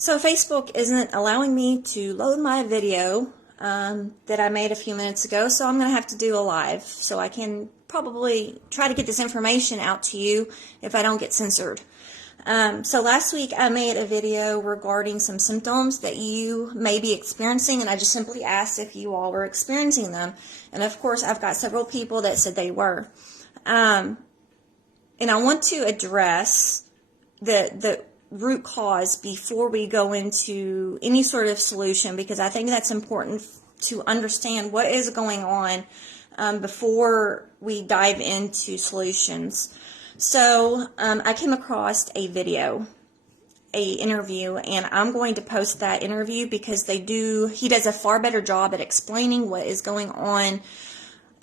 So Facebook isn't allowing me to load my video that I made a few minutes ago, so I'm going to have to do a live so I can probably try to get this information out to you if I don't get censored. So last week I made a video regarding some symptoms that you may be experiencing, and I just simply asked if you all were experiencing them. And of course I've got several people that said they were. And I want to address the root cause before we go into any sort of solution, because I think that's important to understand what is going on before we dive into solutions. So I came across a video, a interview, and I'm going to post that interview because he does a far better job at explaining what is going on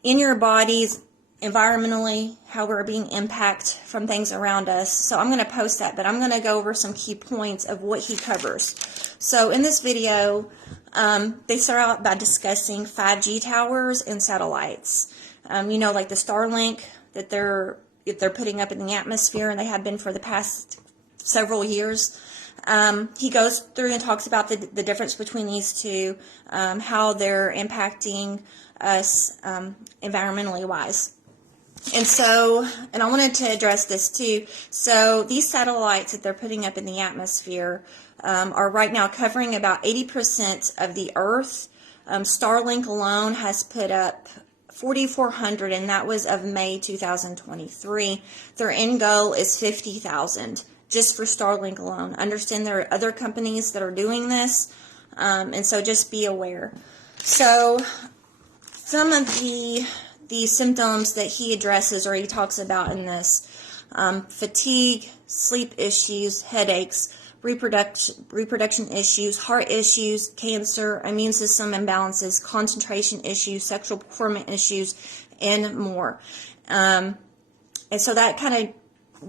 in your bodies, environmentally, how we're being impacted from things around us. So I'm going to post that, but I'm going to go over some key points of what he covers. So in this video, they start out by discussing 5G towers and satellites. Like the Starlink that they're putting up in the atmosphere, and they have been for the past several years. He goes through and talks about the difference between these two, how they're impacting us environmentally wise. And I wanted to address this too. So these satellites that they're putting up in the atmosphere are right now covering about 80% of the Earth. Starlink alone has put up 4,400, and that was of May 2023. Their end goal is 50,000 just for Starlink alone. Understand there are other companies that are doing this, and so just be aware. So some of the symptoms that he addresses or he talks about in this: fatigue, sleep issues, headaches, reproduction issues, heart issues, cancer, immune system imbalances, concentration issues, sexual performance issues, and more. And so that kind of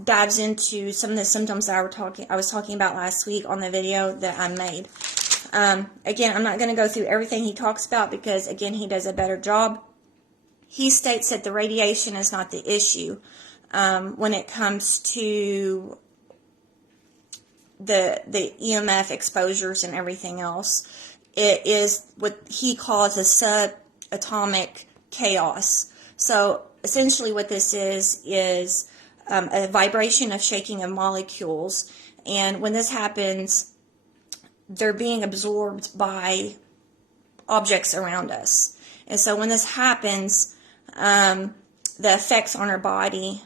dives into some of the symptoms that I was talking about last week on the video that I made. Again, I'm not going to go through everything he talks about because, again, he does a better job. He states that the radiation is not the issue when it comes to the EMF exposures and everything else. It is what he calls a subatomic chaos. So essentially what this is a vibration of shaking of molecules. And when this happens, they're being absorbed by objects around us. And so when this happens, the effects on our body,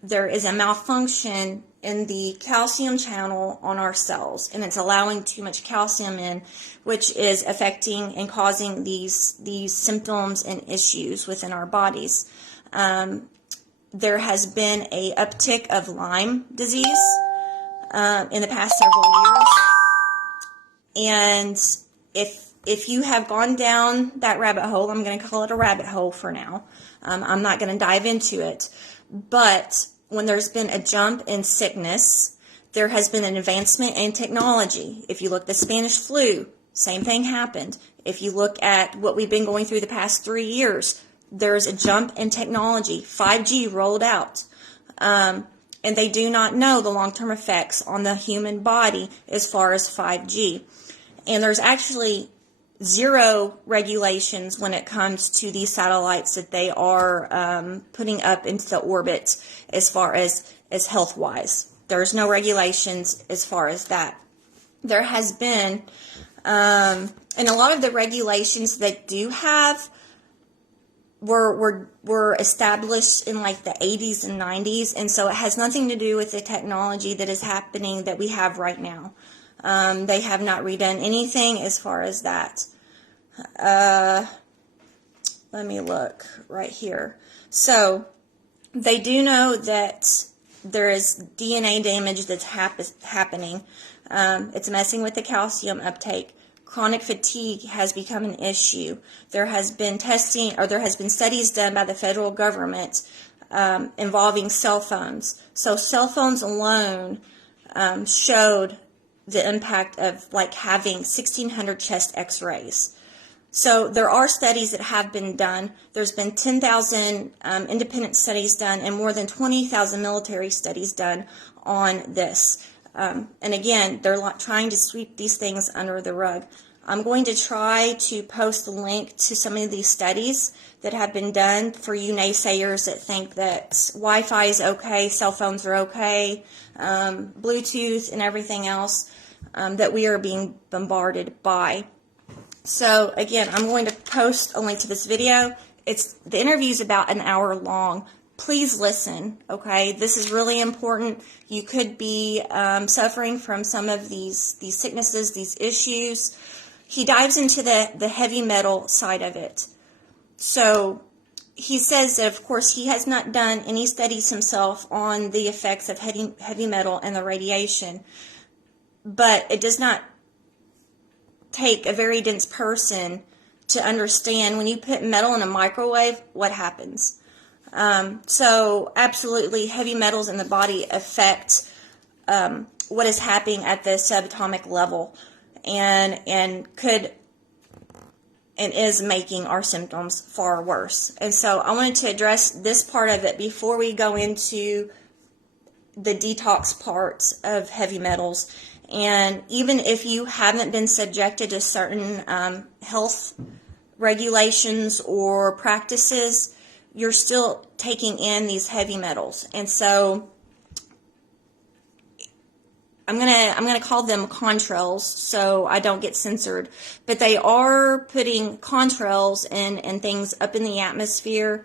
there is a malfunction in the calcium channel on our cells, and it's allowing too much calcium in, which is affecting and causing these symptoms and issues within our bodies. There has been a uptick of Lyme disease in the past several years, and if you have gone down that rabbit hole, I'm going to call it a rabbit hole for now. I'm not going to dive into it. But when there's been a jump in sickness, there has been an advancement in technology. If you look at the Spanish flu, same thing happened. If you look at what we've been going through the past 3 years, there's a jump in technology. 5G rolled out. And they do not know the long-term effects on the human body as far as 5G. And there's actually zero regulations when it comes to these satellites that they are putting up into the orbit as far as health-wise. There's no regulations as far as that. There has been, and a lot of the regulations that do have were established in like the 80s and 90s, and so it has nothing to do with the technology that is happening that we have right now. They have not redone anything as far as that. Let me look right here. So they do know that there is DNA damage that's happening. It's messing with the calcium uptake. Chronic fatigue has become an issue. There has been studies done by the federal government involving cell phones. So cell phones alone showed the impact of like having 1,600 chest x-rays. So there are studies that have been done. There's been 10,000 independent studies done and more than 20,000 military studies done on this. And again, they're trying to sweep these things under the rug. I'm going to try to post a link to some of these studies that have been done for you naysayers that think that Wi-Fi is okay, cell phones are okay, Bluetooth and everything else that we are being bombarded by. So again, I'm going to post a link to this video. The interview is about an hour long. Please listen, okay? This is really important. You could be suffering from some of these sicknesses, these issues. He dives into the heavy metal side of it. So he says that, of course, he has not done any studies himself on the effects of heavy metal and the radiation. But it does not take a very dense person to understand when you put metal in a microwave, what happens. So absolutely, heavy metals in the body affect what is happening at the subatomic level, and is making our symptoms far worse. And so I wanted to address this part of it before we go into the detox parts of heavy metals. And even if you haven't been subjected to certain health regulations or practices, you're still taking in these heavy metals. And so I'm gonna call them contrails so I don't get censored. But they are putting contrails and things up in the atmosphere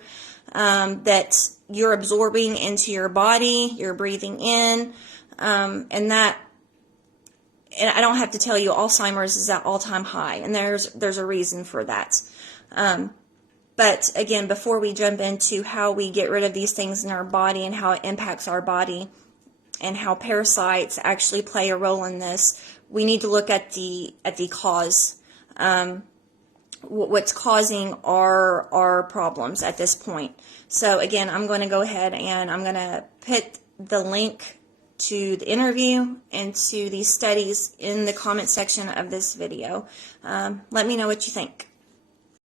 that you're absorbing into your body, you're breathing in, and I don't have to tell you, Alzheimer's is at all-time high, and there's a reason for that. But again, before we jump into how we get rid of these things in our body and how it impacts our body and how parasites actually play a role in this, we need to look at the cause, what's causing our problems at this point. So again, I'm going to go ahead and I'm going to put the link to the interview and to these studies in the comment section of this video. Let me know what you think.